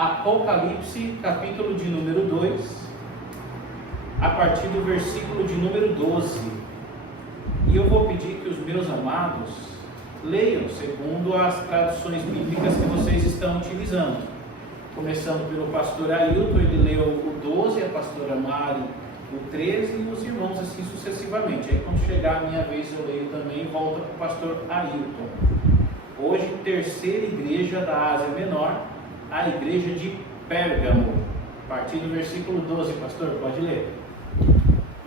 Apocalipse, capítulo de número 2, a partir do versículo de número 12. E eu vou pedir que os meus amados leiam segundo as traduções bíblicas que vocês estão utilizando. Começando pelo pastor Ailton, ele leu o 12, a pastora Mari o 13 e os irmãos assim sucessivamente. Aí quando chegar a minha vez eu leio também e volta para o pastor Ailton. Hoje, terceira igreja da Ásia Menor, a igreja de Pérgamo. A partir do versículo 12, pastor, pode ler.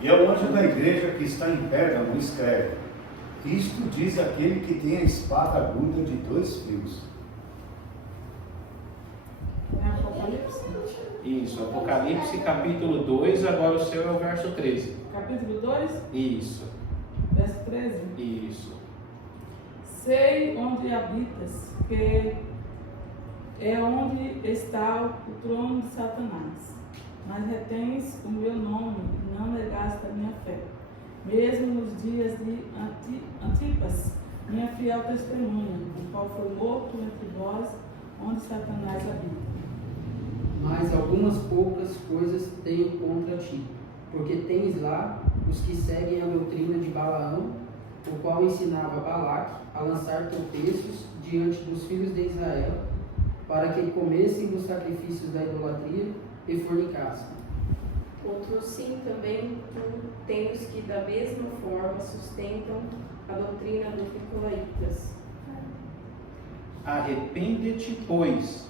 E ao anjo da igreja que está em Pérgamo escreve: isto diz aquele que tem a espada aguda de 2 fios. Apocalipse. Isso, Apocalipse capítulo 2, agora o seu é o verso 13. Capítulo 2, Isso, verso 13. isso. Sei onde habitas, que é onde está o trono de Satanás, mas retens o meu nome e não negaste a minha fé, mesmo nos dias de Antipas, minha fiel testemunha, o qual foi morto entre vós, onde Satanás habita. Mas algumas poucas coisas tenho contra ti, porque tens lá os que seguem a doutrina de Balaão, o qual ensinava Balaque a lançar tropeços diante dos filhos de Israel, para que comessem dos sacrifícios da idolatria e fornicassem. Outros sim também tu tens que da mesma forma sustentam a doutrina dos nicolaítas. Arrepende-te, pois,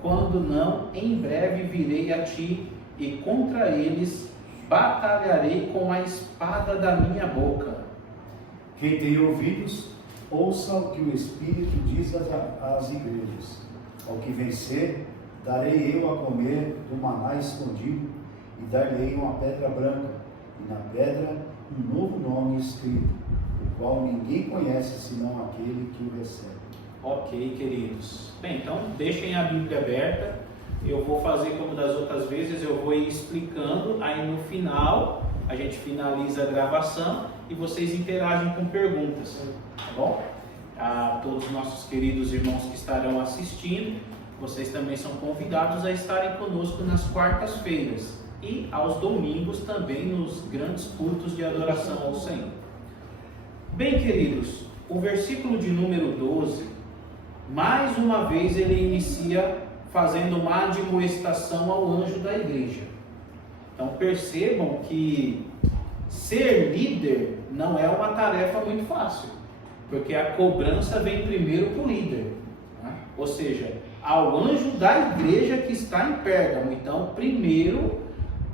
quando não, em breve virei a ti e contra eles batalharei com a espada da minha boca. Quem tem ouvidos, ouça o que o Espírito diz às igrejas. Ao que vencer, darei eu a comer do maná escondido, e dar-lhe uma pedra branca, e na pedra um novo nome escrito, o qual ninguém conhece senão aquele que o recebe. Ok, queridos. Bem, então deixem a Bíblia aberta. Eu vou fazer como das outras vezes, eu vou ir explicando. Aí no final, a gente finaliza a gravação e vocês interagem com perguntas, tá bom? A todos os nossos queridos irmãos que estarão assistindo, vocês também são convidados a estarem conosco nas quartas-feiras e aos domingos também nos grandes cultos de adoração ao Senhor. Bem, queridos, o versículo de número 12, mais uma vez ele inicia fazendo uma admoestação ao anjo da igreja. Então percebam que ser líder não é uma tarefa muito fácil, porque a cobrança vem primeiro para o líder, né? Ou seja, ao anjo da igreja que está em Pérgamo. Então primeiro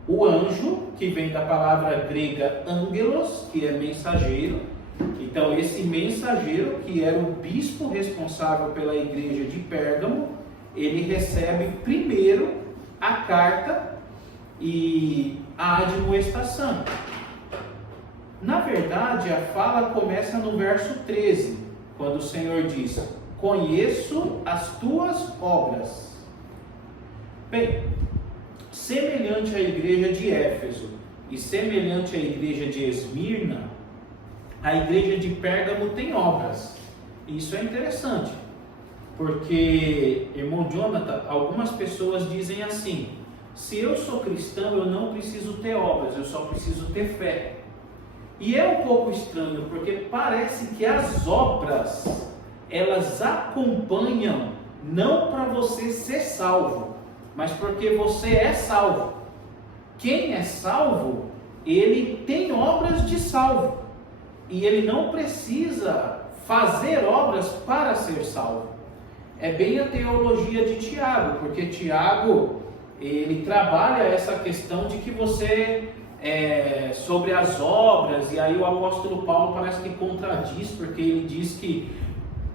o anjo, que vem da palavra grega angelos, que é mensageiro. Então esse mensageiro, que era o bispo responsável pela igreja de Pérgamo, ele recebe primeiro a carta e a admoestação. Na verdade, a fala começa no verso 13, quando o Senhor diz: conheço as tuas obras. Bem, semelhante à igreja de Éfeso e semelhante à igreja de Esmirna, a igreja de Pérgamo tem obras. Isso é interessante, porque, irmão Jonathan, algumas pessoas dizem assim: se eu sou cristão, eu não preciso ter obras, eu só preciso ter fé. E é um pouco estranho, porque parece que as obras, elas acompanham não para você ser salvo, mas porque você é salvo. Quem é salvo, ele tem obras de salvo, e ele não precisa fazer obras para ser salvo. É bem a teologia de Tiago, porque Tiago, ele trabalha essa questão de que você, sobre as obras, e aí o apóstolo Paulo parece que contradiz, porque ele diz que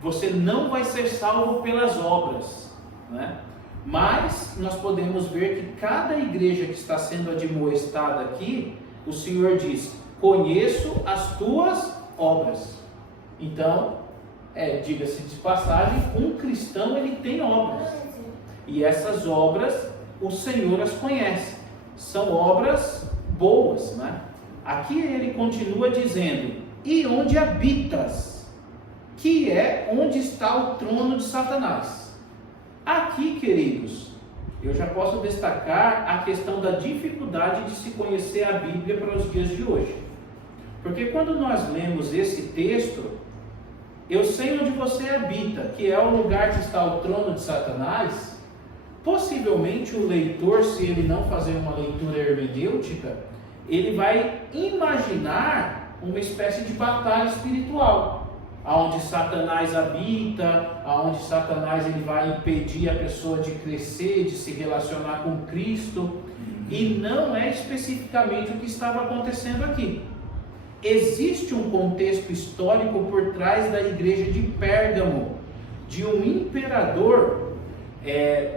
você não vai ser salvo pelas obras, né? Mas nós podemos ver que cada igreja que está sendo admoestada aqui, o Senhor diz: conheço as tuas obras. Então, diga-se de passagem, um cristão ele tem obras, e essas obras o Senhor as conhece, são obras boas, né? Aqui ele continua dizendo: e onde habitas, que é onde está o trono de Satanás. Aqui, queridos, eu já posso destacar a questão da dificuldade de se conhecer a Bíblia para os dias de hoje. Porque quando nós lemos esse texto, eu sei onde você habita, que é o lugar que está o trono de Satanás. Possivelmente o leitor, se ele não fazer uma leitura hermenêutica, ele vai imaginar uma espécie de batalha espiritual, aonde Satanás habita, aonde Satanás ele vai impedir a pessoa de crescer, de se relacionar com Cristo, e não é especificamente o que estava acontecendo aqui. Existe um contexto histórico por trás da igreja de Pérgamo, de um imperador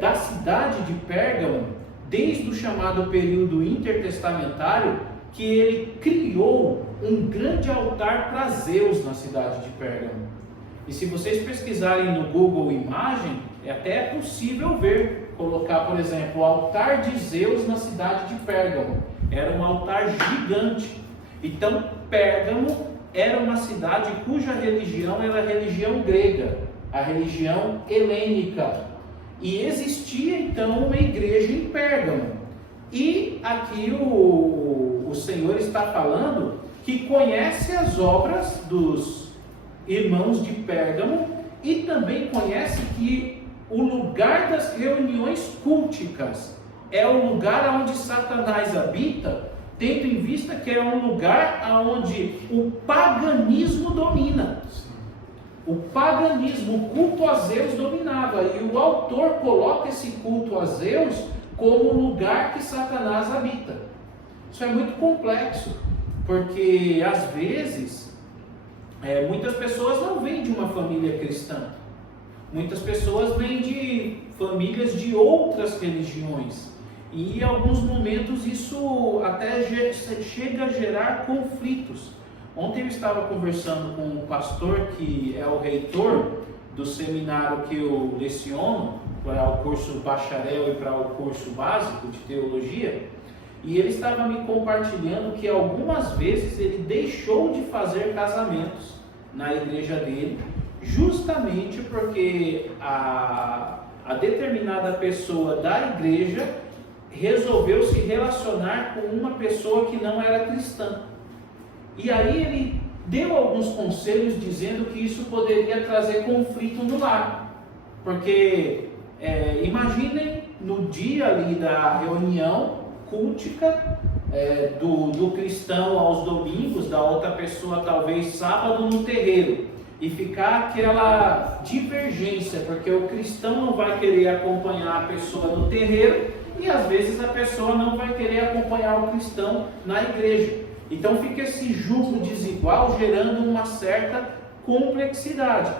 da cidade de Pérgamo, desde o chamado período intertestamentário, que ele criou um grande altar para Zeus na cidade de Pérgamo. E se vocês pesquisarem no Google Imagem, até possível ver, colocar, por exemplo, o altar de Zeus na cidade de Pérgamo. Era um altar gigante. Então, Pérgamo era uma cidade cuja religião era a religião grega, a religião helênica. E existia então uma igreja em Pérgamo. E aqui o Senhor está falando que conhece as obras dos irmãos de Pérgamo e também conhece que o lugar das reuniões culticas é o lugar onde Satanás habita, tendo em vista que é um lugar onde o paganismo domina. O paganismo, o culto a Zeus dominava, e o autor coloca esse culto a Zeus como o lugar que Satanás habita. Isso é muito complexo, porque às vezes muitas pessoas não vêm de uma família cristã, muitas pessoas vêm de famílias de outras religiões, e em alguns momentos isso até chega a gerar conflitos. Ontem eu estava conversando com um pastor que é o reitor do seminário que eu leciono, para o curso bacharel e para o curso básico de teologia, e ele estava me compartilhando que algumas vezes ele deixou de fazer casamentos na igreja dele, justamente porque a determinada pessoa da igreja resolveu se relacionar com uma pessoa que não era cristã. E aí ele deu alguns conselhos dizendo que isso poderia trazer conflito no lar. Porque imaginem no dia ali da reunião cultica do cristão aos domingos, da outra pessoa talvez sábado no terreiro, e ficar aquela divergência, porque o cristão não vai querer acompanhar a pessoa no terreiro e às vezes a pessoa não vai querer acompanhar o cristão na igreja. Então fica esse jugo desigual, gerando uma certa complexidade.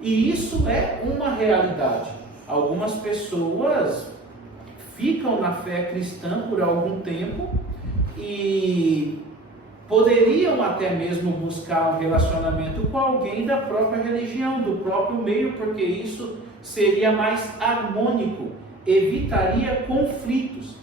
E isso é uma realidade. Algumas pessoas ficam na fé cristã por algum tempo e poderiam até mesmo buscar um relacionamento com alguém da própria religião, do próprio meio, porque isso seria mais harmônico, evitaria conflitos.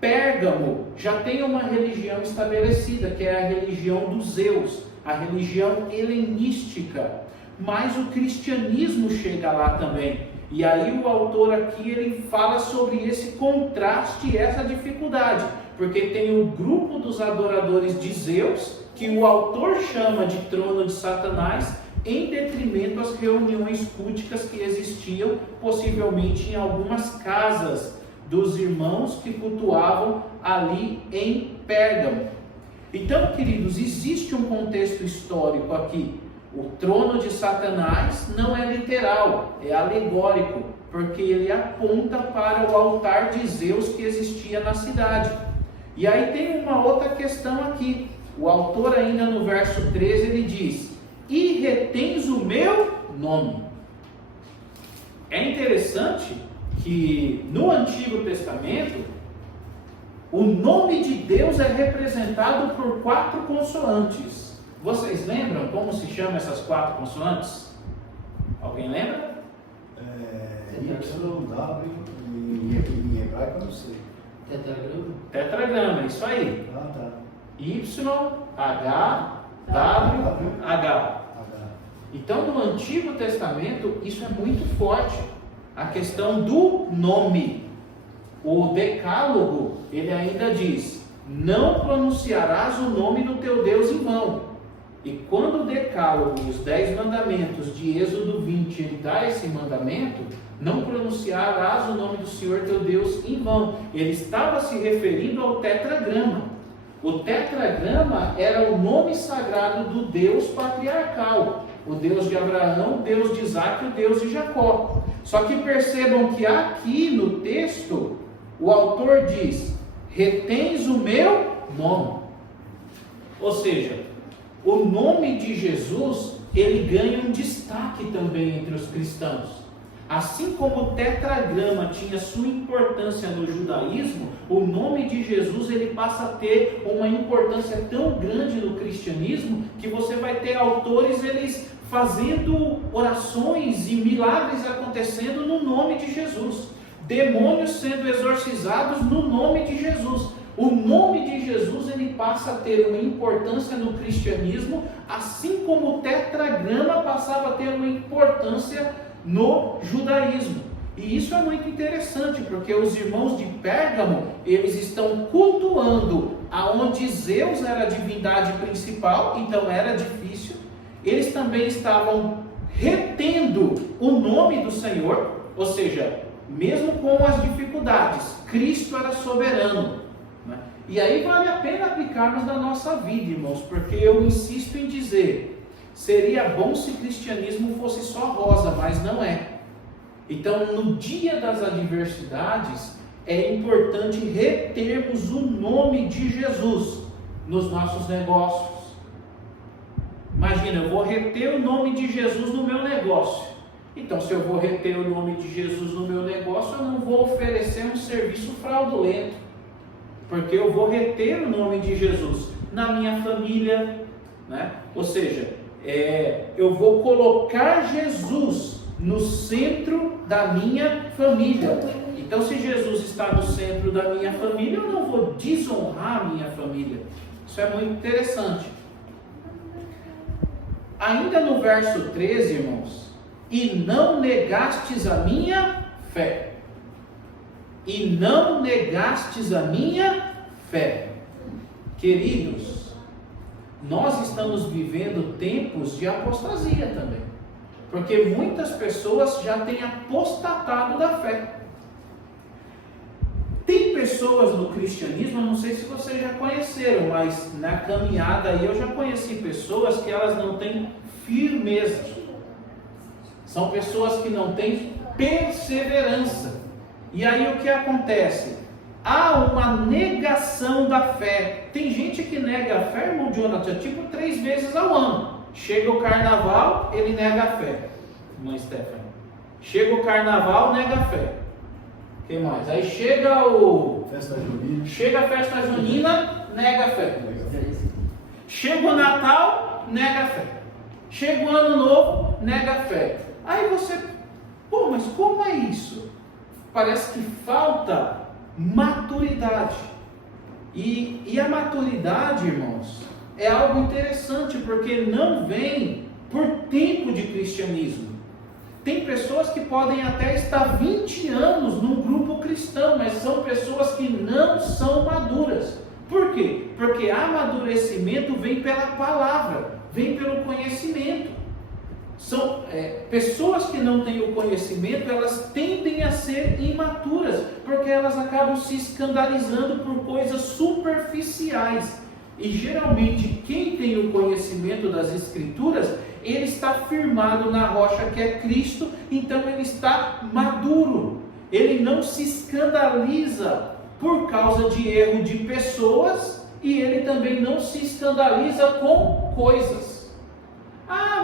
Pérgamo já tem uma religião estabelecida, que é a religião dos Zeus, a religião helenística, mas o cristianismo chega lá também. E aí o autor aqui ele fala sobre esse contraste e essa dificuldade, porque tem o grupo dos adoradores de Zeus, que o autor chama de trono de Satanás, em detrimento às reuniões culticas que existiam possivelmente em algumas casas dos irmãos que cultuavam ali em Pérgamo. Então, queridos, existe um contexto histórico aqui. O trono de Satanás não é literal, é alegórico, porque ele aponta para o altar de Zeus que existia na cidade. E aí tem uma outra questão aqui. O autor ainda no verso 13 ele diz: e retens o meu nome. É interessante que no Antigo Testamento o nome de Deus é representado por 4 consoantes. Vocês lembram como se chamam essas 4 consoantes? Alguém lembra? Y, W e em hebraico eu não sei. Tetragrama? Tetragrama, isso aí. Tá. Y, H, W, H. Então, no Antigo Testamento, isso é muito forte, a questão do nome. O decálogo, ele ainda diz: não pronunciarás o nome do teu Deus em vão. E quando o decálogo, os 10 mandamentos de Êxodo 20, ele dá esse mandamento, não pronunciarás o nome do Senhor teu Deus em vão. Ele estava se referindo ao tetragrama. O tetragrama era o nome sagrado do Deus patriarcal, o Deus de Abraão, o Deus de Isaac e o Deus de Jacó. Só que percebam que aqui no texto, o autor diz: retens o meu nome. Ou seja, o nome de Jesus, ele ganha um destaque também entre os cristãos. Assim como o tetragrama tinha sua importância no judaísmo, o nome de Jesus ele passa a ter uma importância tão grande no cristianismo, que você vai ter autores eles fazendo orações e milagres acontecendo no nome de Jesus. Demônios sendo exorcizados no nome de Jesus. O nome de Jesus ele passa a ter uma importância no cristianismo, assim como o tetragrama passava a ter uma importância no judaísmo. E isso é muito interessante, porque os irmãos de Pérgamo, eles estão cultuando aonde Zeus era a divindade principal, então era difícil. Eles também estavam retendo o nome do Senhor, ou seja, mesmo com as dificuldades, Cristo era soberano. E aí vale a pena aplicarmos na nossa vida, irmãos, porque eu insisto em dizer, seria bom se o cristianismo fosse só rosa, mas não é. Então, no dia das adversidades, é importante retermos o nome de Jesus nos nossos negócios. Imagina, eu vou reter o nome de Jesus no meu negócio. Então, se eu vou reter o nome de Jesus no meu negócio, eu não vou oferecer um serviço fraudulento, porque eu vou reter o nome de Jesus na minha família, né? Ou seja, eu vou colocar Jesus no centro da minha família. Então, se Jesus está no centro da minha família, eu não vou desonrar a minha família. Isso é muito interessante. Ainda no verso 13, irmãos, e não negastes a minha fé. E não negastes a minha fé. Queridos, nós estamos vivendo tempos de apostasia também. Porque muitas pessoas já têm apostatado da fé. Tem pessoas no cristianismo, eu não sei se vocês já conheceram, mas na caminhada aí eu já conheci pessoas que elas não têm firmeza. São pessoas que não têm perseverança. E aí o que acontece? Há uma negação da fé. Tem gente que nega a fé, irmão Jonathan, tipo 3 vezes ao ano. Chega o carnaval, ele nega a fé. Irmã Stephanie. Chega o carnaval, nega a fé. O que mais? Aí chega Festa junina. Chega a festa junina, nega a fé. Chega o Natal, nega a fé. Chega o Ano Novo, nega a fé. Aí você, mas como é isso? Parece que falta maturidade. E a maturidade, irmãos, é algo interessante, porque não vem por tempo de cristianismo. Tem pessoas que podem até estar 20 anos num grupo cristão, mas são pessoas que não são maduras. Por quê? Porque amadurecimento vem pela palavra, vem pelo conhecimento. São pessoas que não têm o conhecimento, elas tendem a ser imaturas, porque elas acabam se escandalizando por coisas superficiais. E geralmente quem tem o conhecimento das Escrituras, ele está firmado na rocha que é Cristo, então ele está maduro. Ele não se escandaliza por causa de erro de pessoas, e ele também não se escandaliza com coisas.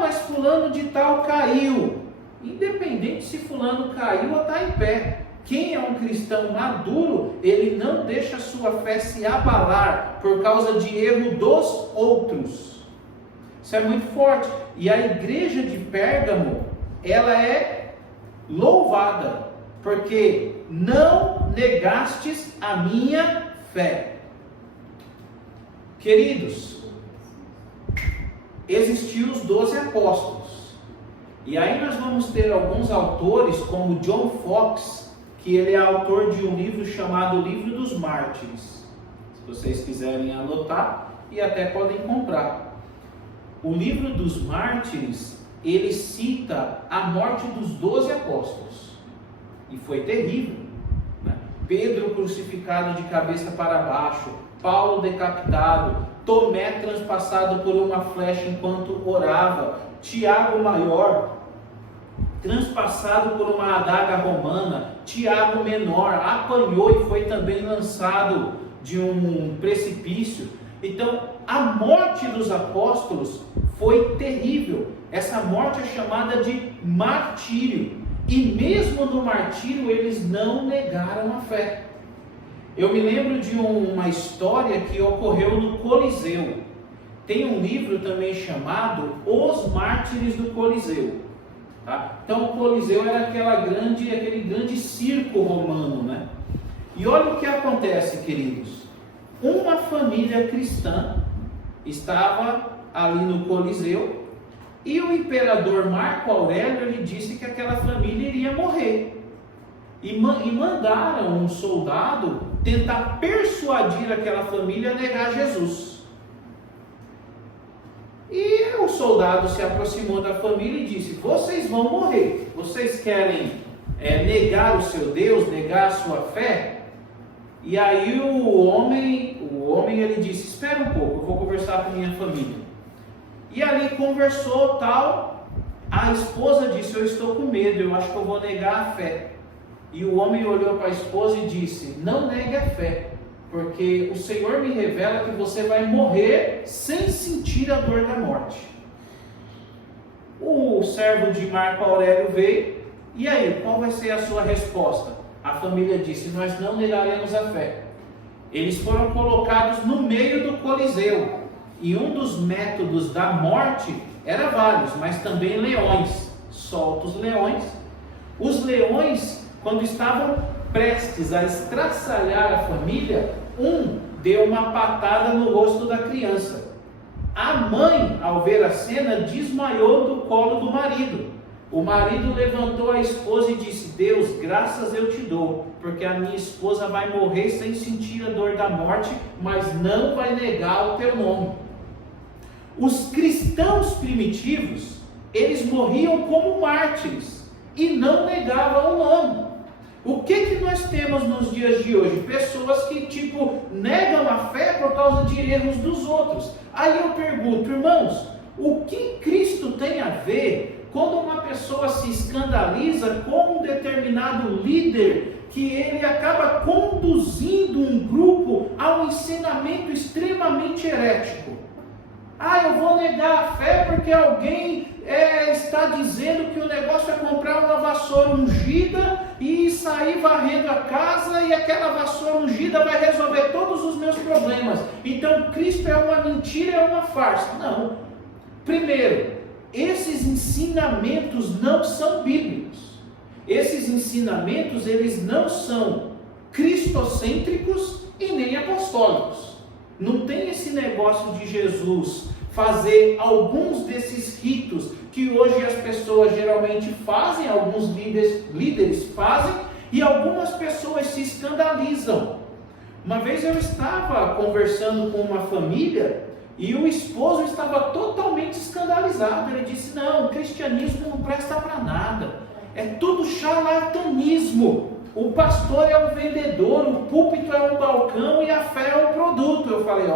Mas fulano de tal caiu. Independente se fulano caiu ou está em pé. Quem é um cristão maduro, ele não deixa a sua fé se abalar por causa de erro dos outros. Isso é muito forte. E a igreja de Pérgamo, ela é louvada, porque não negastes a minha fé. Queridos, existiam os 12 apóstolos. E aí nós vamos ter alguns autores, como John Fox, que ele é autor de um livro chamado Livro dos Mártires. Se vocês quiserem anotar, e até podem comprar. O Livro dos Mártires, ele cita a morte dos 12 apóstolos. E foi terrível, né? Pedro crucificado de cabeça para baixo, Paulo decapitado, Tomé transpassado por uma flecha enquanto orava, Tiago Maior transpassado por uma adaga romana, Tiago Menor apanhou e foi também lançado de um precipício. Então, a morte dos apóstolos foi terrível. Essa morte é chamada de martírio. E mesmo no martírio, eles não negaram a fé. Eu me lembro de uma história que ocorreu no Coliseu. Tem um livro também chamado Os Mártires do Coliseu. Tá? Então, o Coliseu era aquele grande circo romano, né? E olha o que acontece, queridos. Uma família cristã estava ali no Coliseu e o imperador Marco Aurélio ele disse que aquela família iria morrer. E mandaram um soldado tentar persuadir aquela família a negar Jesus. E o soldado se aproximou da família e disse: vocês vão morrer, vocês querem negar o seu Deus, negar a sua fé? E aí o homem ele disse: espera um pouco, eu vou conversar com minha família. E ali conversou tal, a esposa disse: eu estou com medo, eu acho que eu vou negar a fé. E o homem olhou para a esposa e disse: não negue a fé, porque o Senhor me revela que você vai morrer sem sentir a dor da morte. O servo de Marco Aurélio veio, e aí, qual vai ser a sua resposta? A família disse: nós não negaremos a fé. Eles foram colocados no meio do Coliseu, e um dos métodos da morte era vários, mas também leões. Solta os leões. Os leões, quando estavam prestes a estraçalhar a família, um deu uma patada no rosto da criança. A mãe, ao ver a cena, desmaiou do colo do marido. O marido levantou a esposa e disse: Deus, graças eu te dou, porque a minha esposa vai morrer sem sentir a dor da morte, mas não vai negar o teu nome. Os cristãos primitivos, eles morriam como mártires e não negavam o nome. O que nós temos nos dias de hoje? Pessoas que negam a fé por causa de erros dos outros. Aí eu pergunto, irmãos, o que Cristo tem a ver quando uma pessoa se escandaliza com um determinado líder que ele acaba conduzindo um grupo a um ensinamento extremamente herético? Eu vou negar a fé porque alguém está dizendo que o negócio é comprar uma vassoura ungida e sair varrendo a casa e aquela vassoura ungida vai resolver todos os meus problemas. Então Cristo é uma mentira, é uma farsa. Não. Primeiro, esses ensinamentos não são bíblicos. Esses ensinamentos, eles não são cristocêntricos e nem apostólicos. Não tem esse negócio de Jesus fazer alguns desses ritos que hoje as pessoas geralmente fazem, alguns líderes fazem, e algumas pessoas se escandalizam. Uma vez eu estava conversando com uma família e o esposo estava totalmente escandalizado. Ele disse: não, o cristianismo não presta para nada, é tudo charlatanismo. O pastor é um vendedor, o púlpito é um balcão e a fé é um produto. Eu falei: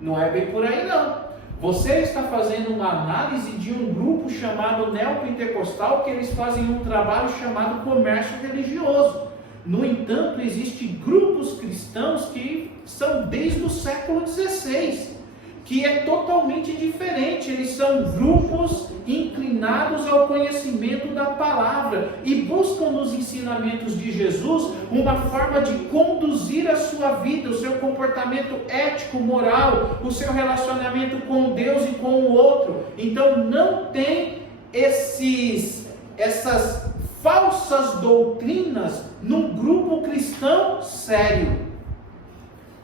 não é bem por aí não. Você está fazendo uma análise de um grupo chamado neopentecostal, que eles fazem um trabalho chamado comércio religioso. No entanto, existem grupos cristãos que são desde o século XVI, que é totalmente diferente. Eles são grupos inclinados ao conhecimento da palavra e buscam nos ensinamentos de Jesus uma forma de conduzir a sua vida, o seu comportamento ético, moral, o seu relacionamento com Deus e com o outro. Então não tem essas falsas doutrinas num grupo cristão sério.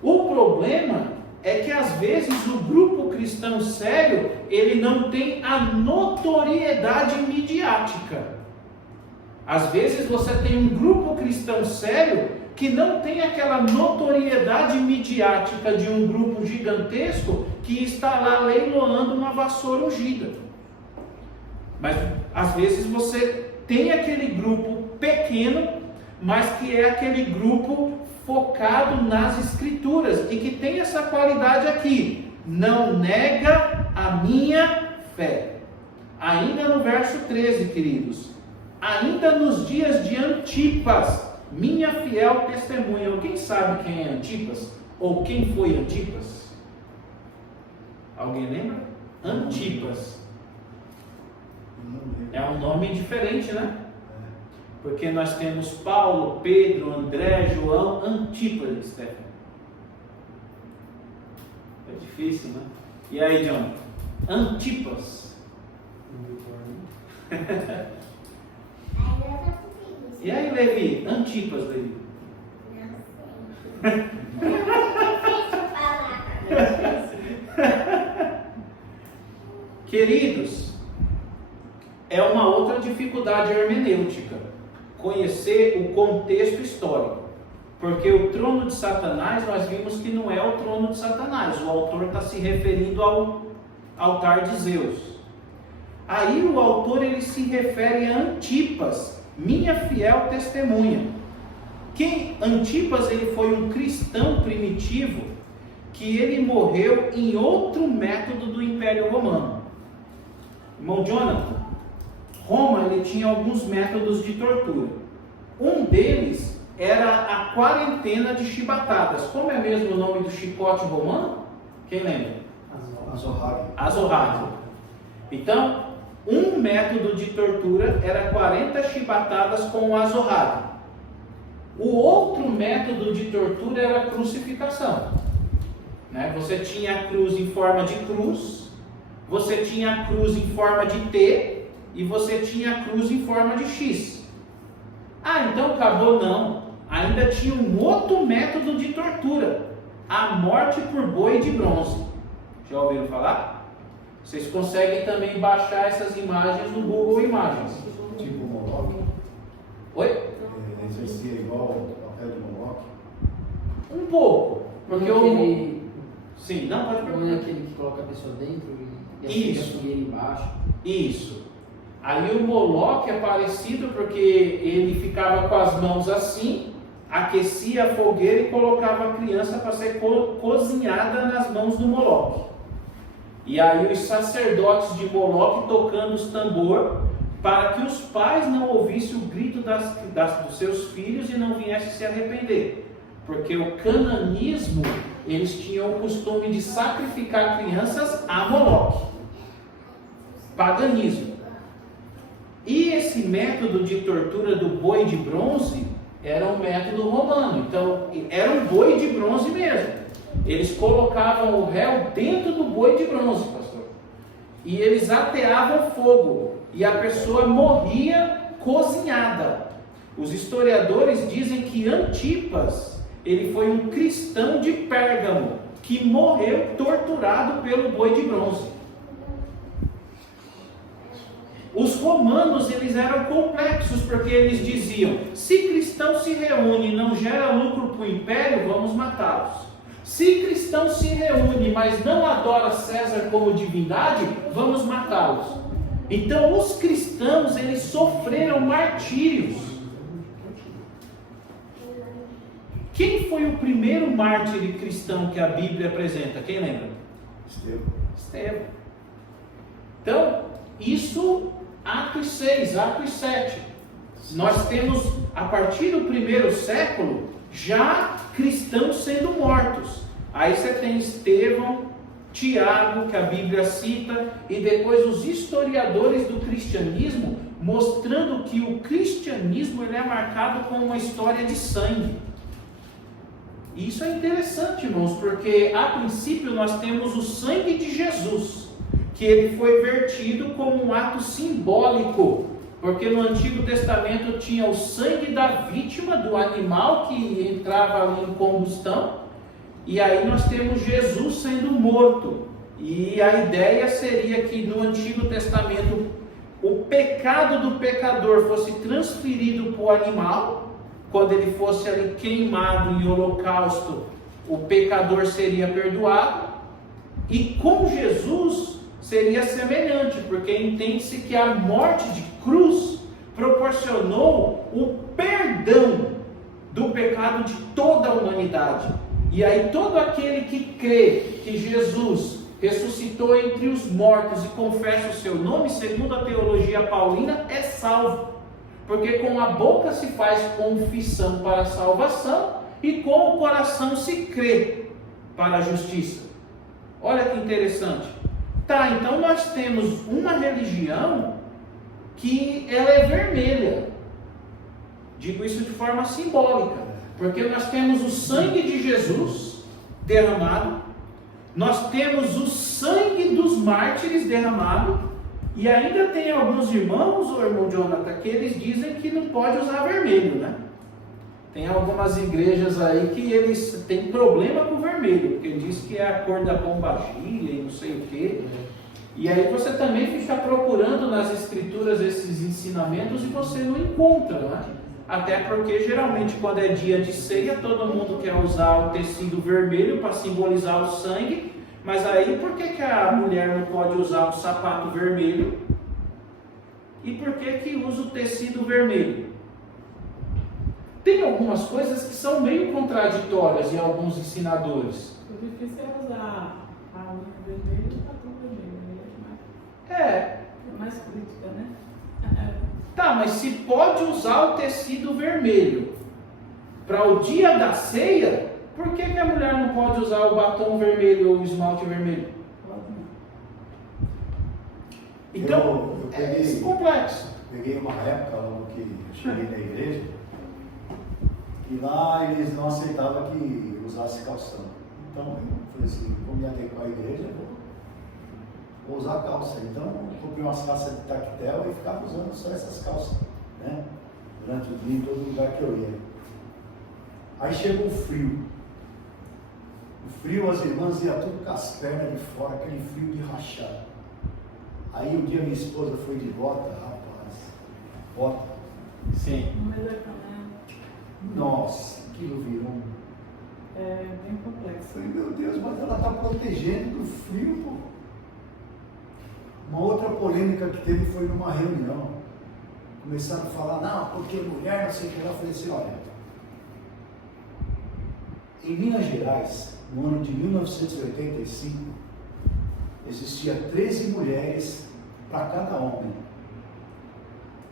O problema é que às vezes o grupo cristão sério, ele não tem a notoriedade midiática. Às vezes você tem um grupo cristão sério que não tem aquela notoriedade midiática de um grupo gigantesco que está lá leiloando uma vassoura ungida. Mas às vezes você tem aquele grupo pequeno, mas que é aquele grupo focado nas escrituras e que tem essa qualidade aqui: não nega a minha fé. Ainda no verso 13, queridos, ainda nos dias de Antipas, minha fiel testemunha. Quem sabe quem é Antipas? Ou quem foi Antipas? Alguém lembra? Antipas. É um nome diferente, né? Porque nós temos Paulo, Pedro, André, João, Antipas, Stefano. É difícil, né? E aí, John? Antipas. E aí, Levi? Antipas, Levi. Queridos, é uma outra dificuldade hermenêutica, conhecer o contexto histórico. Porque o trono de Satanás, nós vimos que não é o trono de Satanás. O autor está se referindo ao altar de Zeus. Aí o autor ele se refere a Antipas, minha fiel testemunha. Antipas ele foi um cristão primitivo que ele morreu em outro método do Império Romano. Irmão Jonathan, Roma ele tinha alguns métodos de tortura. Um deles era a quarentena de chibatadas. Como é mesmo o nome do chicote romano? Quem lembra? Azorrague. Então, um método de tortura era 40 chibatadas com o azorrague. O outro método de tortura era a crucificação. Você tinha a cruz em forma de cruz, você tinha a cruz em forma de T e você tinha a cruz em forma de X. Então acabou? Não. Ainda tinha um outro método de tortura, a morte por boi de bronze. Já ouviram falar? Vocês conseguem também baixar essas imagens no Google Imagens. Tipo Moloch? Oi? Ele exercia igual ao papel de Moloch? Um pouco. Porque aquele... Sim, não pode Não é aquele que coloca a pessoa dentro e acende a fogueira embaixo? Isso. Aí o Moloch é parecido porque ele ficava com as mãos assim, aquecia a fogueira e colocava a criança para ser cozinhada nas mãos do Moloch. E aí os sacerdotes de Moloch tocando os tambor para que os pais não ouvissem o grito dos seus filhos e não viessem se arrepender. Porque o cananismo, eles tinham o costume de sacrificar crianças a Moloch. Paganismo. E esse método de tortura do boi de bronze era um método romano. Então, era um boi de bronze mesmo. Eles colocavam o réu dentro do boi de bronze, pastor. E eles ateavam fogo. E a pessoa morria cozinhada. Os historiadores dizem que Antipas, ele foi um cristão de Pérgamo, que morreu torturado pelo boi de bronze. Os romanos, eles eram complexos, porque eles diziam: se cristão se reúne e não gera lucro para o império, vamos matá-los. Se cristão se reúne, mas não adora César como divindade, vamos matá-los. Então, os cristãos, eles sofreram martírios. Quem foi o primeiro mártir cristão que a Bíblia apresenta? Quem lembra? Estevão. Então, isso, Atos 6, Atos 7. Nós temos, a partir do primeiro século, já cristãos sendo mortos. Aí você tem Estevão, Tiago, que a Bíblia cita, e depois os historiadores do cristianismo, mostrando que o cristianismo ele é marcado com uma história de sangue. E isso é interessante, irmãos, porque a princípio nós temos o sangue de Jesus, que ele foi vertido como um ato simbólico, porque no Antigo Testamento tinha o sangue da vítima, do animal que entrava ali em combustão, e aí nós temos Jesus sendo morto. E a ideia seria que no Antigo Testamento o pecado do pecador fosse transferido para o animal, quando ele fosse ali queimado em holocausto, o pecador seria perdoado, e com Jesus seria semelhante, porque entende-se que a morte de cruz proporcionou o perdão do pecado de toda a humanidade. E aí todo aquele que crê que Jesus ressuscitou entre os mortos e confessa o seu nome, segundo a teologia paulina, é salvo. Porque com a boca se faz confissão para a salvação e com o coração se crê para a justiça. Olha que interessante. Tá, então nós temos uma religião que ela é vermelha. Digo isso de forma simbólica, porque nós temos o sangue de Jesus derramado, nós temos o sangue dos mártires derramado, e ainda tem alguns irmãos, o irmão Jonathan, que eles dizem que não pode usar vermelho, né? Tem algumas igrejas aí que eles têm problema com o vermelho, porque diz que é a cor da pombagira e não sei o quê. E aí você também fica procurando nas escrituras esses ensinamentos e você não encontra, né? Até porque geralmente quando é dia de ceia, todo mundo quer usar o tecido vermelho para simbolizar o sangue. Mas aí por que a mulher não pode usar o sapato vermelho? E por que usa o tecido vermelho? Tem algumas coisas que são meio contraditórias em alguns ensinadores. O difícil é usar a unha vermelha e o batom vermelho. É mais crítica, né? Tá, mas se pode usar o tecido vermelho para o dia da ceia, por que a mulher não pode usar o batom vermelho ou o esmalte vermelho? Pode não. Então, eu peguei, complexo. Peguei uma época logo que eu cheguei na igreja, e lá eles não aceitavam que usasse calção. Então eu falei assim, vou me adequar à igreja, vou usar calça. Então eu comprei umas calças de tactel e ficava usando só essas calças, né? Durante o dia, em todo lugar que eu ia. Aí chegou o frio. O frio, as irmãs iam tudo com as pernas de fora, aquele frio de rachar. Aí um dia minha esposa foi de bota, rapaz, bota. Sim. Mas é também Nossa, aquilo virou um... é bem Eu complexo. falei, meu Deus, mas ela está protegendo do frio, pô. Uma outra polêmica que teve foi numa reunião. Começaram a falar, não, porque mulher, não sei o que lá. Eu falei assim, olha, em Minas Gerais, no ano de 1985, existia 13 mulheres para cada homem.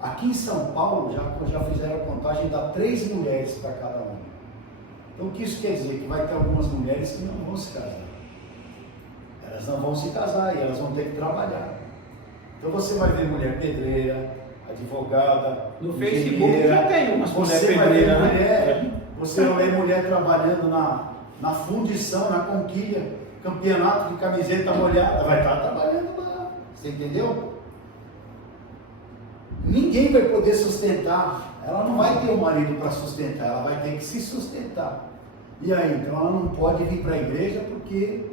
Aqui em São Paulo, já fizeram a contagem, dá 3 mulheres para cada homem. Então o que isso quer dizer? Que vai ter algumas mulheres que não vão se casar. Elas não vão se casar e elas vão ter que trabalhar. Então você vai ver mulher pedreira, advogada, No Facebook engenheira. já tem umas mulher Você vai ver pedreira, mulher, né? você vai ver mulher trabalhando na fundição, na conquilha, campeonato de camiseta molhada, vai estar trabalhando lá. Você entendeu? Ninguém vai poder sustentar. Ela não vai ter um marido para sustentar, ela vai ter que se sustentar. E aí, então ela não pode vir para a igreja porque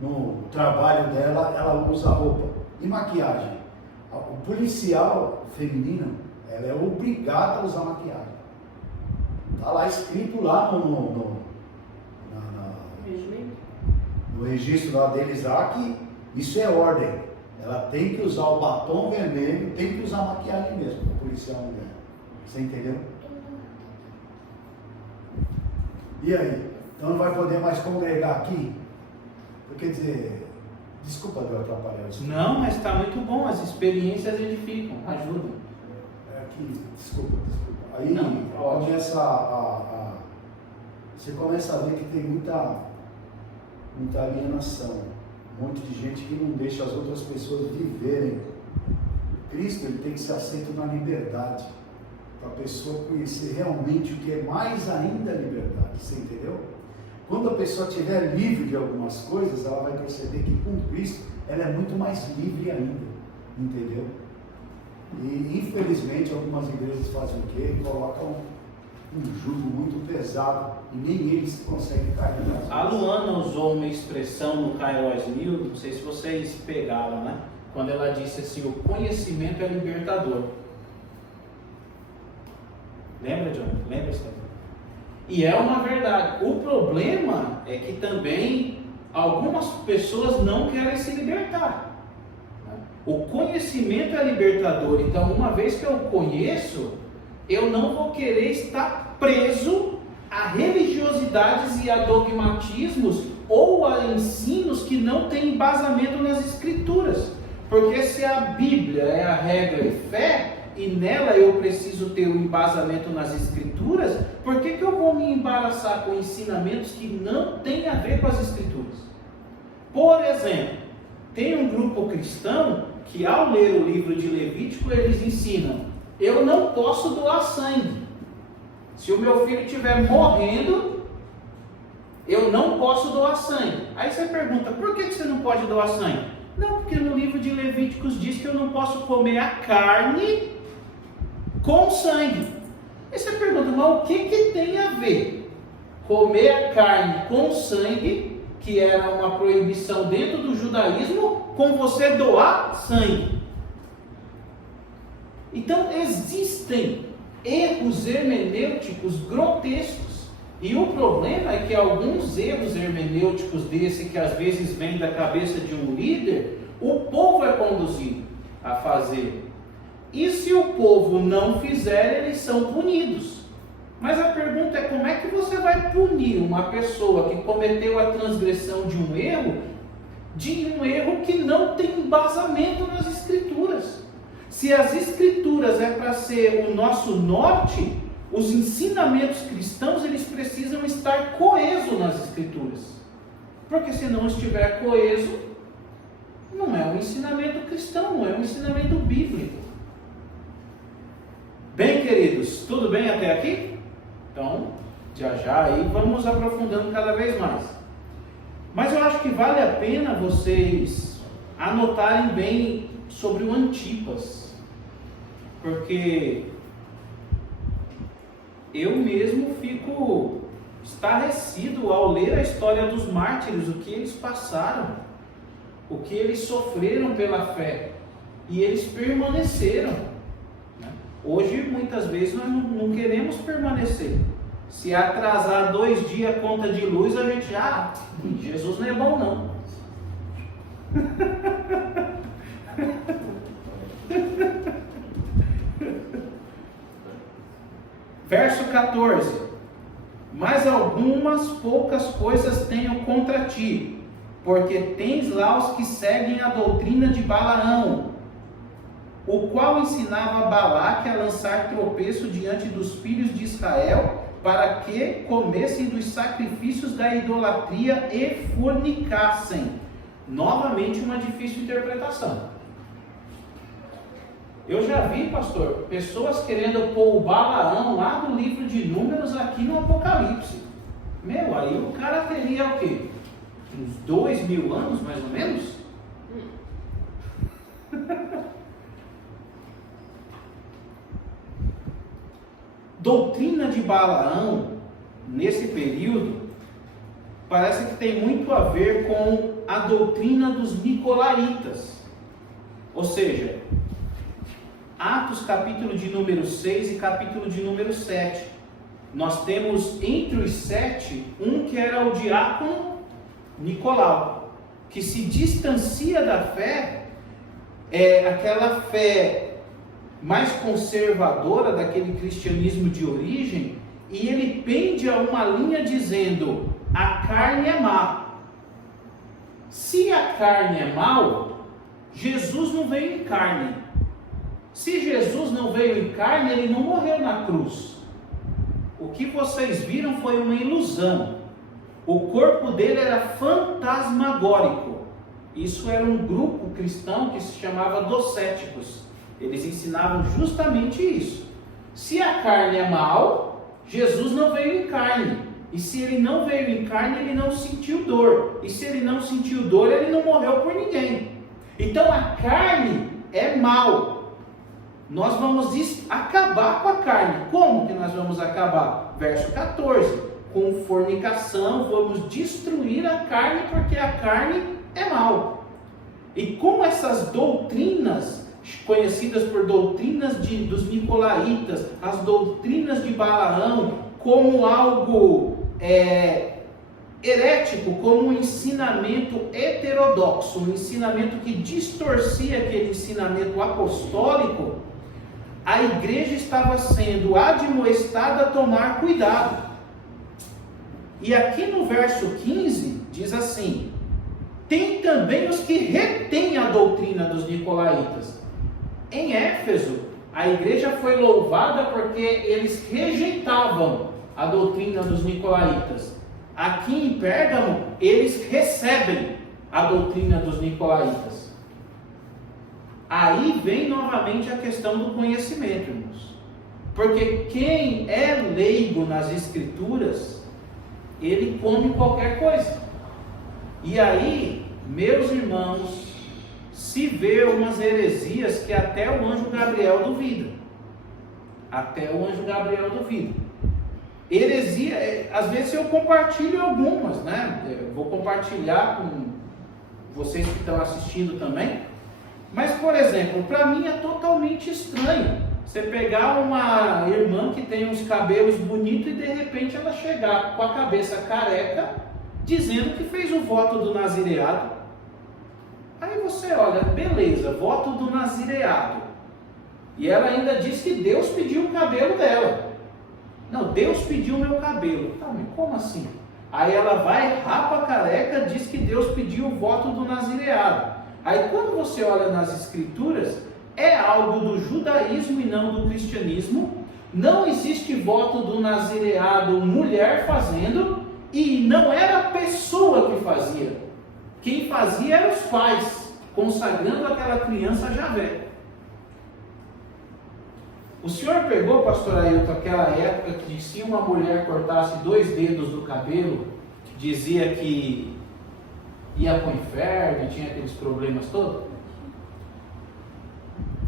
no trabalho dela ela usa roupa. E maquiagem? O policial feminino, ela é obrigada a usar maquiagem. Está lá escrito lá no registro lá deles lá que isso é ordem. Ela tem que usar o batom vermelho, tem que usar maquiagem mesmo, o policial mulher. Você entendeu? E aí? Então não vai poder mais congregar aqui? Quer dizer, desculpa de eu atrapalhar isso. Não, mas está muito bom, as experiências edificam, ajudam. É que, desculpa. Aí Não, começa você começa a ver que tem muita alienação, um monte de gente que não deixa as outras pessoas viverem. Cristo, ele tem que ser aceito na liberdade, para a pessoa conhecer realmente o que é mais ainda a liberdade, você entendeu? Quando a pessoa estiver livre de algumas coisas, ela vai perceber que com Cristo ela é muito mais livre ainda, entendeu? E infelizmente algumas igrejas fazem o quê? Colocam um jugo muito pesado e nem eles conseguem cair nas A Luana usou uma expressão no Kairos News, não sei se vocês pegaram, né? quando ela disse assim: o conhecimento é libertador. Lembra, John? Lembra isso? E é uma verdade. O problema é que também algumas pessoas não querem se libertar. O conhecimento é libertador. Então, uma vez que eu conheço, eu não vou querer estar preso a religiosidades e a dogmatismos ou a ensinos que não têm embasamento nas Escrituras. Porque se a Bíblia é a regra e fé, e nela eu preciso ter o embasamento nas Escrituras, por que eu vou me embaraçar com ensinamentos que não têm a ver com as Escrituras? Por exemplo, tem um grupo cristão que, ao ler o livro de Levítico, eles ensinam: eu não posso doar sangue. Se o meu filho estiver morrendo, eu não posso doar sangue. Aí você pergunta: por que você não pode doar sangue? Não, porque no livro de Levíticos diz que eu não posso comer a carne com sangue. Aí você pergunta: mas o que tem a ver comer a carne com sangue, que era uma proibição dentro do judaísmo, com você doar sangue? Então existem erros hermenêuticos grotescos, e o problema é que alguns erros hermenêuticos desse, que às vezes vêm da cabeça de um líder, o povo é conduzido a fazer. E se o povo não fizer, eles são punidos. Mas a pergunta é: como é que você vai punir uma pessoa que cometeu a transgressão de um erro que não tem embasamento nas Escrituras? Se as Escrituras é para ser o nosso norte, os ensinamentos cristãos, eles precisam estar coesos nas Escrituras. Porque se não estiver coeso, não é um ensinamento cristão, não é um ensinamento bíblico. Bem, queridos, tudo bem até aqui? Então, já aí vamos aprofundando cada vez mais. Mas eu acho que vale a pena vocês anotarem bem sobre o Antipas, porque eu mesmo fico estarrecido ao ler a história dos mártires, o que eles passaram, o que eles sofreram pela fé, e eles permaneceram. Hoje, muitas vezes, nós não queremos permanecer. Se atrasar 2 dias a conta de luz, a gente já... Jesus não é bom, não. Verso 14. Mas algumas poucas coisas tenho contra ti, porque tens lá os que seguem a doutrina de Balaão, o qual ensinava a Balaque a lançar tropeço diante dos filhos de Israel, para que comessem dos sacrifícios da idolatria e fornicassem. Novamente uma difícil interpretação. Eu já vi, pastor, pessoas querendo pôr o Balaão lá do livro de Números aqui no Apocalipse. Meu, aí o cara teria o quê? Uns 2000 anos, mais ou menos? Doutrina de Balaão, nesse período, parece que tem muito a ver com a doutrina dos Nicolaitas. Ou seja, Atos capítulo de número 6 e capítulo de número 7. Nós temos entre os 7, um que era o diácono Nicolau, que se distancia da fé, aquela fé mais conservadora daquele cristianismo de origem, e ele pende a uma linha dizendo: a carne é má. Se a carne é mal, Jesus não veio em carne. Se Jesus não veio em carne, ele não morreu na cruz. O que vocês viram foi uma ilusão. O corpo dele era fantasmagórico. Isso era um grupo cristão que se chamava docéticos. Eles ensinavam justamente isso. Se a carne é mal, Jesus não veio em carne. E se ele não veio em carne, ele não sentiu dor. E se ele não sentiu dor, ele não morreu por ninguém. Então a carne é mal. Nós vamos acabar com a carne. Como que nós vamos acabar? Verso 14. Com fornicação, vamos destruir a carne, porque a carne é mal. E como essas doutrinas, conhecidas por doutrinas dos nicolaítas, as doutrinas de Balaão, como algo herético, como um ensinamento heterodoxo, um ensinamento que distorcia aquele ensinamento apostólico, a igreja estava sendo admoestada a tomar cuidado. E aqui no verso 15 diz assim: tem também os que retêm a doutrina dos nicolaítas. Em Éfeso, a igreja foi louvada porque eles rejeitavam a doutrina dos nicolaítas. Aqui em Pérgamo, eles recebem a doutrina dos nicolaítas. Aí vem novamente a questão do conhecimento, irmãos. Porque quem é leigo nas Escrituras, ele come qualquer coisa. E aí, meus irmãos, se vê umas heresias que até o anjo Gabriel duvida. Até o anjo Gabriel duvida. Heresia, às vezes eu compartilho algumas, né? Eu vou compartilhar com vocês que estão assistindo também. Mas, por exemplo, para mim é totalmente estranho você pegar uma irmã que tem uns cabelos bonitos e de repente ela chegar com a cabeça careca dizendo que fez o voto do nazireado. Aí você olha, beleza, voto do nazireado. E ela ainda diz que Deus pediu o cabelo dela. Não, Deus pediu o meu cabelo. Tá, mas como assim? Aí ela vai, rapa a careca, diz que Deus pediu o voto do nazireado. Aí quando você olha nas Escrituras, é algo do judaísmo e não do cristianismo. Não existe voto do nazireado mulher fazendo, e não era a pessoa que fazia. Quem fazia eram os pais, consagrando aquela criança a Javé. O senhor pegou, pastor Ailton, aquela época que se uma mulher cortasse 2 dedos do cabelo, dizia que ia para o inferno, tinha aqueles problemas todos?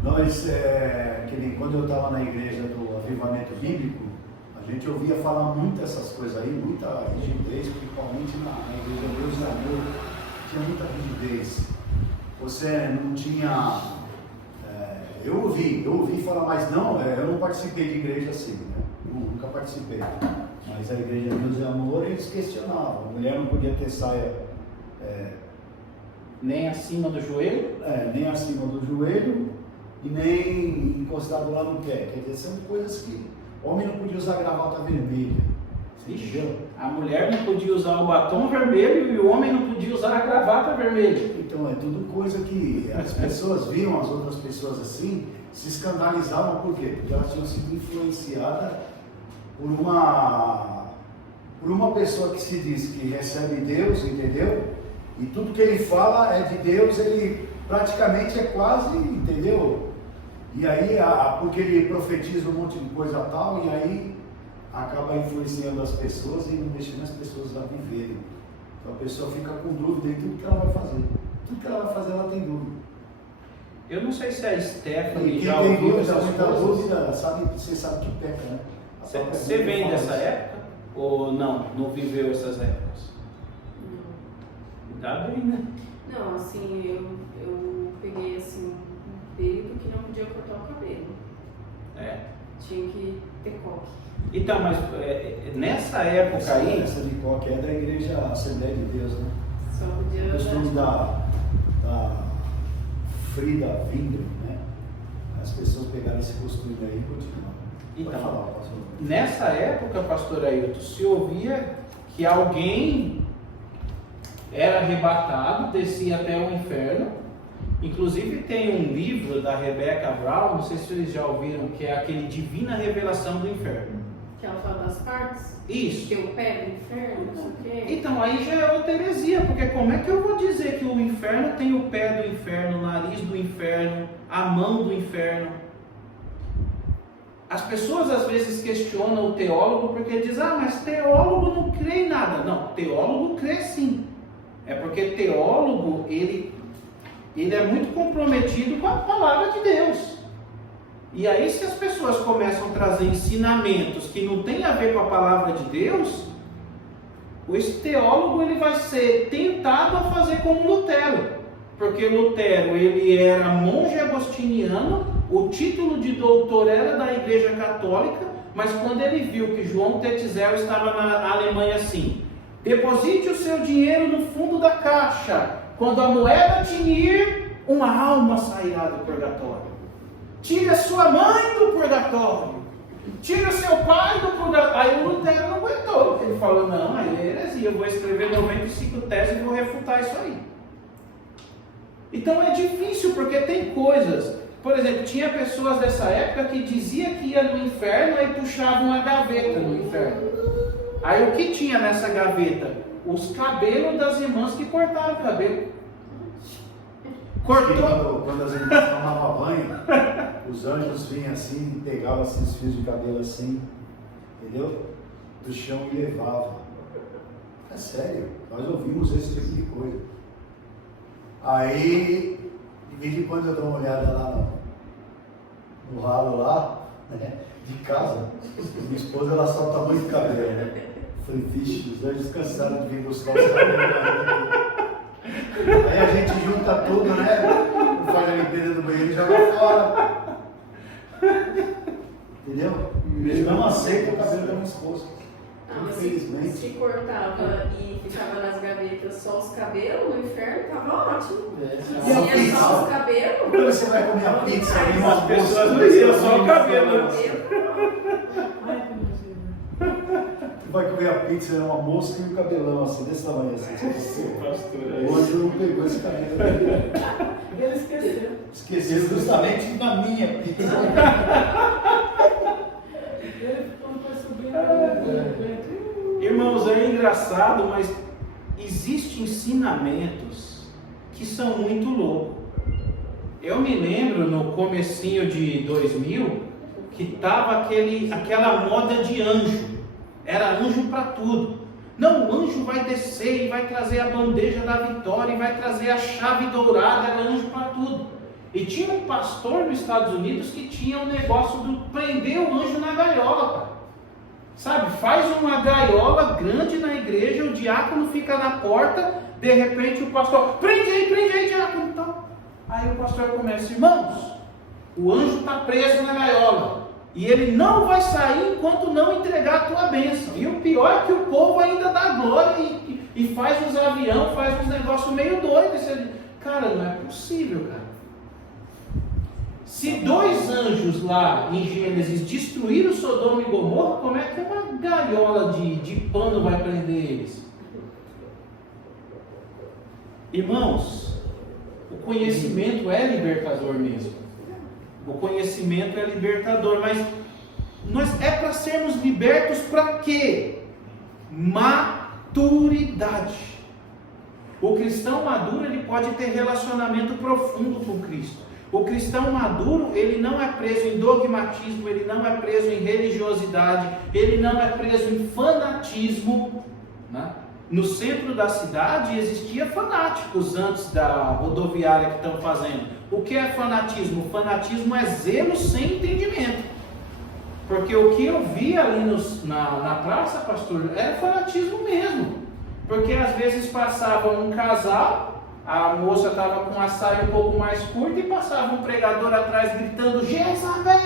Nós, que nem quando eu estava na igreja do Avivamento Bíblico, a gente ouvia falar muito essas coisas aí, muita rigidez, principalmente na igreja Deus e Amor, tinha muita rigidez. Você não tinha... eu ouvi falar, mas não, eu não participei de igreja assim, né? Nunca participei. Mas a igreja Deus e Amor, eles questionavam, a mulher não podia ter saia... nem acima do joelho? Nem acima do joelho e nem encostado lá no pé. Quer dizer, são coisas que o homem não podia usar gravata vermelha. Você entendeu? A mulher não podia usar o batom vermelho e o homem não podia usar a gravata vermelha. Então é tudo coisa que as pessoas viam as outras pessoas assim, se escandalizavam. Por quê? Porque elas tinham sido influenciadas por uma pessoa que se diz que recebe Deus, entendeu? E tudo que ele fala é de Deus, ele praticamente é quase, entendeu? E aí, porque ele profetiza um monte de coisa tal, e aí acaba influenciando as pessoas e não deixando as pessoas a viverem. Então a pessoa fica com dúvida em tudo que ela vai fazer. Tudo que ela vai fazer, ela tem dúvida. Eu não sei se a Stephanie E já quem tem ouviu dúvida, essas muita coisas. dúvida, você sabe que peca, né? Você vem dessa época? Ou não viveu essas épocas? Dá bem, né? Não, assim, eu peguei assim um período que não podia cortar o cabelo. Tinha que ter coque. Então, mas nessa época aí... Essa de coque é da igreja Assembleia de Deus, né? Só podia O costume da Frida Windner, né? As pessoas pegaram esse costume aí e continuaram. Então, Pode falar, pastor. Nessa época, pastor Ailton, se ouvia que alguém era arrebatado, descia até o inferno. Inclusive tem um livro da Rebecca Brown, não sei se vocês já ouviram, que é aquele Divina Revelação do Inferno. Que ela fala das partes? Isso. Que o pé do inferno, não sei o quê. Então aí já é outra heresia, porque como é que eu vou dizer que o inferno tem o pé do inferno, o nariz do inferno, a mão do inferno? As pessoas às vezes questionam o teólogo porque dizem, mas teólogo não crê em nada. Não, teólogo crê sim. É porque teólogo, ele é muito comprometido com a palavra de Deus. E aí se as pessoas começam a trazer ensinamentos que não tem a ver com a palavra de Deus, esse teólogo ele vai ser tentado a fazer como Lutero. porque Lutero ele era monge agostiniano, o título de doutor era da Igreja Católica, mas quando ele viu que João Tetzel estava na Alemanha assim, deposite o seu dinheiro no fundo da caixa, quando a moeda tinir, uma alma sairá do purgatório. Tire a sua mãe do purgatório. Tira o seu pai do purgatório. Aí o Lutero não aguentou. Ele falou, não, aí é heresia. Eu vou escrever 95 teses e vou refutar isso aí. Então é difícil, porque tem coisas. Por exemplo, tinha pessoas dessa época que diziam que ia no inferno e puxavam uma gaveta no inferno. Aí o que tinha nessa gaveta? Os cabelos das irmãs que cortaram o cabelo. Cortou. Quando as irmãs tomavam banho, os anjos vinham assim, pegavam esses fios de cabelo assim, entendeu? Do chão e levavam. É sério, nós ouvimos esse tipo de coisa. Aí, de vez em quando eu dou uma olhada lá no ralo lá, né, de casa, minha esposa ela solta muito cabelo, né? Falei, vixe, os anjos cansaram de vir buscar os cabelos. Aí a gente junta tudo, né? Faz a limpeza do banheiro e joga fora. Entendeu? Eles não aceitam o cabelo da minha esposa. Infelizmente. Se cortava e ficava nas gavetas só os cabelos, no inferno tava ótimo. Se ia só os cabelos. Quando você vai comer a pizza, vem uma As pessoas não iam só o cabelo. Ai, que nojento. Tu vai comer a pizza, é uma mosca e um cabelão assim, desse tamanho assim. Hoje eu não pegou esse cabelo. Ele esqueceu. Esqueci justamente na minha pizza. Ele ficou para subir. Irmãos, é engraçado, mas existem ensinamentos que são muito loucos. Eu me lembro no comecinho de 2000 que tava aquela moda de anjo. Era anjo para tudo. Não, o anjo vai descer e vai trazer a bandeja da vitória e vai trazer a chave dourada, era anjo para tudo. E tinha um pastor nos Estados Unidos que tinha um negócio de prender o anjo na gaiola, cara. Sabe, faz uma gaiola grande na igreja, o diácono fica na porta, de repente o pastor, prende aí, diácono. Então, aí o pastor começa, irmãos, o anjo está preso na gaiola, e ele não vai sair enquanto não entregar a tua bênção. E o pior é que o povo ainda dá glória e faz uns aviões, faz uns negócios meio doidos. Cara, não é possível, cara. Se 2 anjos lá em Gênesis destruíram Sodoma e Gomorra, como é que uma gaiola de pano vai prender eles? Irmãos, o conhecimento é libertador mesmo. O conhecimento é libertador, mas é para sermos libertos para quê? Maturidade. O cristão maduro ele pode ter relacionamento profundo com Cristo. O cristão maduro, ele não é preso em dogmatismo, ele não é preso em religiosidade, ele não é preso em fanatismo, né? No centro da cidade existia fanáticos antes da rodoviária que estão fazendo. O que é fanatismo? O fanatismo é zelo sem entendimento. Porque o que eu vi ali na praça, pastor, era fanatismo mesmo. Porque às vezes passava um casal, a moça estava com a saia um pouco mais curta e passava um pregador atrás gritando Jezabel!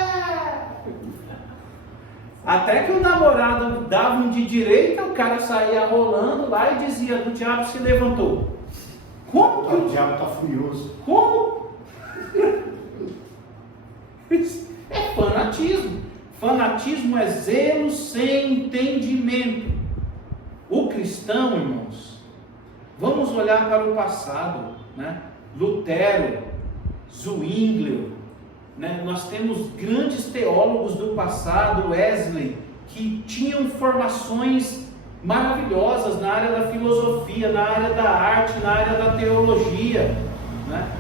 Até que o namorado dava um de direita, o cara saía rolando lá e dizia, o diabo se levantou. Como que O diabo está furioso. Como? É fanatismo. Fanatismo é zelo sem entendimento. O cristão, irmãos, vamos olhar para o passado, né? Lutero, Zwinglio, né? Nós temos grandes teólogos do passado, Wesley, que tinham formações maravilhosas na área da filosofia, na área da arte, na área da teologia, né?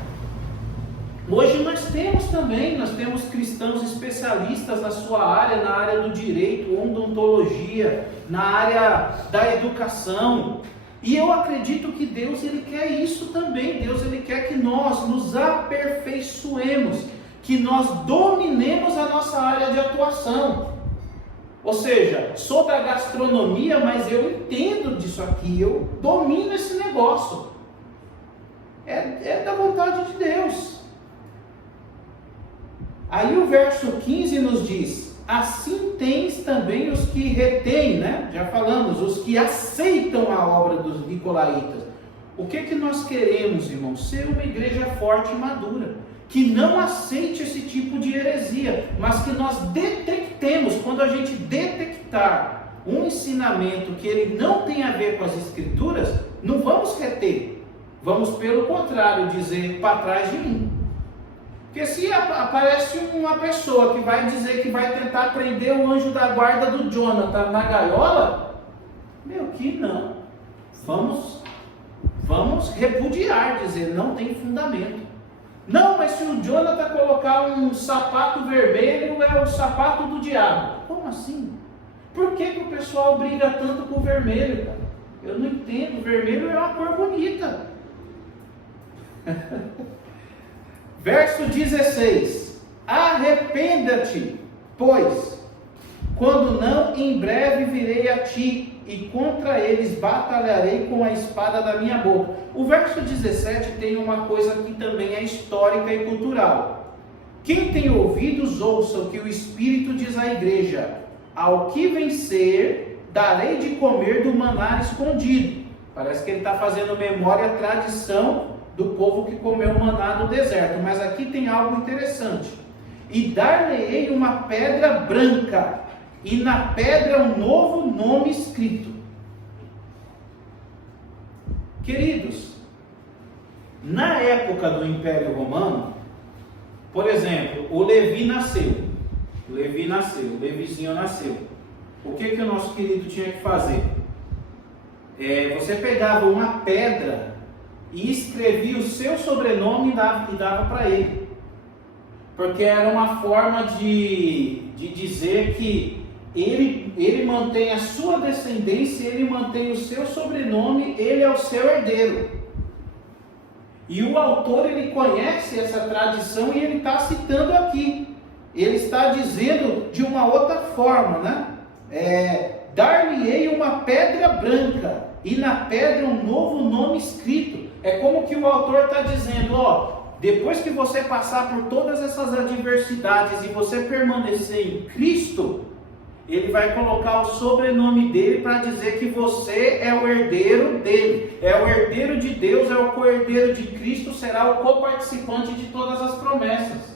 Hoje nós temos cristãos especialistas na sua área, na área do direito, odontologia, na área da educação. E eu acredito que Deus ele quer isso também. Deus ele quer que nós nos aperfeiçoemos, que nós dominemos a nossa área de atuação. Ou seja, sou da gastronomia, mas eu entendo disso aqui, eu domino esse negócio. é da vontade de Deus. Aí o verso 15 nos diz: assim tens também os que retêm, né? Já falamos, os que aceitam a obra dos nicolaítas. O que nós queremos, irmãos? Ser uma igreja forte e madura, que não aceite esse tipo de heresia, mas que nós detectemos. Quando a gente detectar um ensinamento que ele não tem a ver com as Escrituras, não vamos reter, vamos pelo contrário dizer: para trás de mim. Porque se aparece uma pessoa que vai dizer que vai tentar prender o anjo da guarda do Jonathan na gaiola, que não, vamos repudiar, dizer: não tem fundamento. Não, mas se o Jonathan colocar um sapato vermelho, é o sapato do diabo. Como assim? Por que o pessoal briga tanto com o vermelho, cara? Eu não entendo. O vermelho é uma cor bonita. Verso 16: arrependa-te, pois, quando não, em breve virei a ti, e contra eles batalharei com a espada da minha boca. O verso 17 tem uma coisa que também é histórica e cultural. Quem tem ouvidos, ouça o que o Espírito diz à igreja: ao que vencer, darei de comer do maná escondido. Parece que ele está fazendo memória à tradição do povo que comeu maná no deserto. Mas aqui tem algo interessante: e dar-lhe-ei uma pedra branca, e na pedra um novo nome escrito. Queridos, na época do Império Romano, por exemplo, o Levizinho nasceu. O que o nosso querido tinha que fazer? Você pegava uma pedra e escrevia o seu sobrenome e dava para ele. Porque era uma forma de dizer que ele mantém a sua descendência, ele mantém o seu sobrenome, ele é o seu herdeiro. E o autor, ele conhece essa tradição e ele está citando aqui. Ele está dizendo de uma outra forma, né? Dar-lhe-ei uma pedra branca, e na pedra um novo nome escrito. É como que o autor está dizendo: depois que você passar por todas essas adversidades e você permanecer em Cristo, ele vai colocar o sobrenome dele para dizer que você é o herdeiro dele, é o herdeiro de Deus, é o co-herdeiro de Cristo, será o coparticipante de todas as promessas.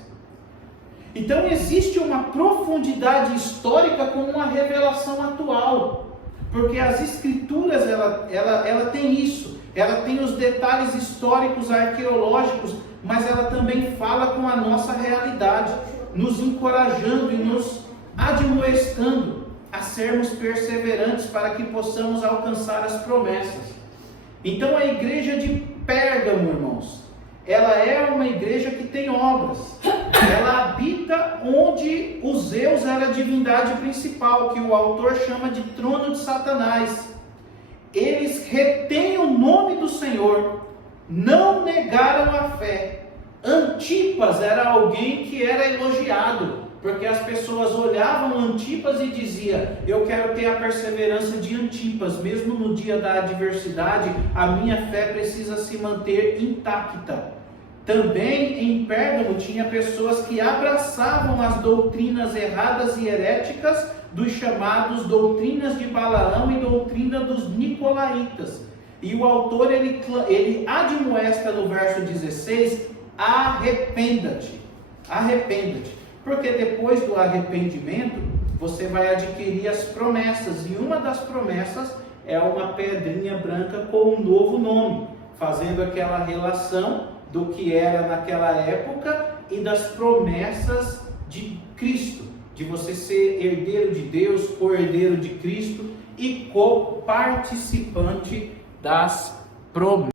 Então existe uma profundidade histórica com uma revelação atual, porque as Escrituras ela tem isso, ela tem os detalhes históricos, arqueológicos, mas ela também fala com a nossa realidade, nos encorajando e nos admoestando a sermos perseverantes para que possamos alcançar as promessas. Então a igreja de Pérgamo, irmãos, ela é uma igreja que tem obras. Ela habita onde o Zeus era a divindade principal, que o autor chama de trono de Satanás. Eles retêm o nome do Senhor, não negaram a fé. Antipas era alguém que era elogiado, porque as pessoas olhavam Antipas e diziam: eu quero ter a perseverança de Antipas, mesmo no dia da adversidade, a minha fé precisa se manter intacta. Também em Pérgamo tinha pessoas que abraçavam as doutrinas erradas e heréticas dos chamados doutrinas de Balaão e doutrina dos nicolaítas. E o autor ele admoesta no verso 16: arrependa-te, arrependa-te. Porque depois do arrependimento, você vai adquirir as promessas. E uma das promessas é uma pedrinha branca com um novo nome, fazendo aquela relação do que era naquela época e das promessas de Cristo, de você ser herdeiro de Deus, co-herdeiro de Cristo e co-participante das promessas.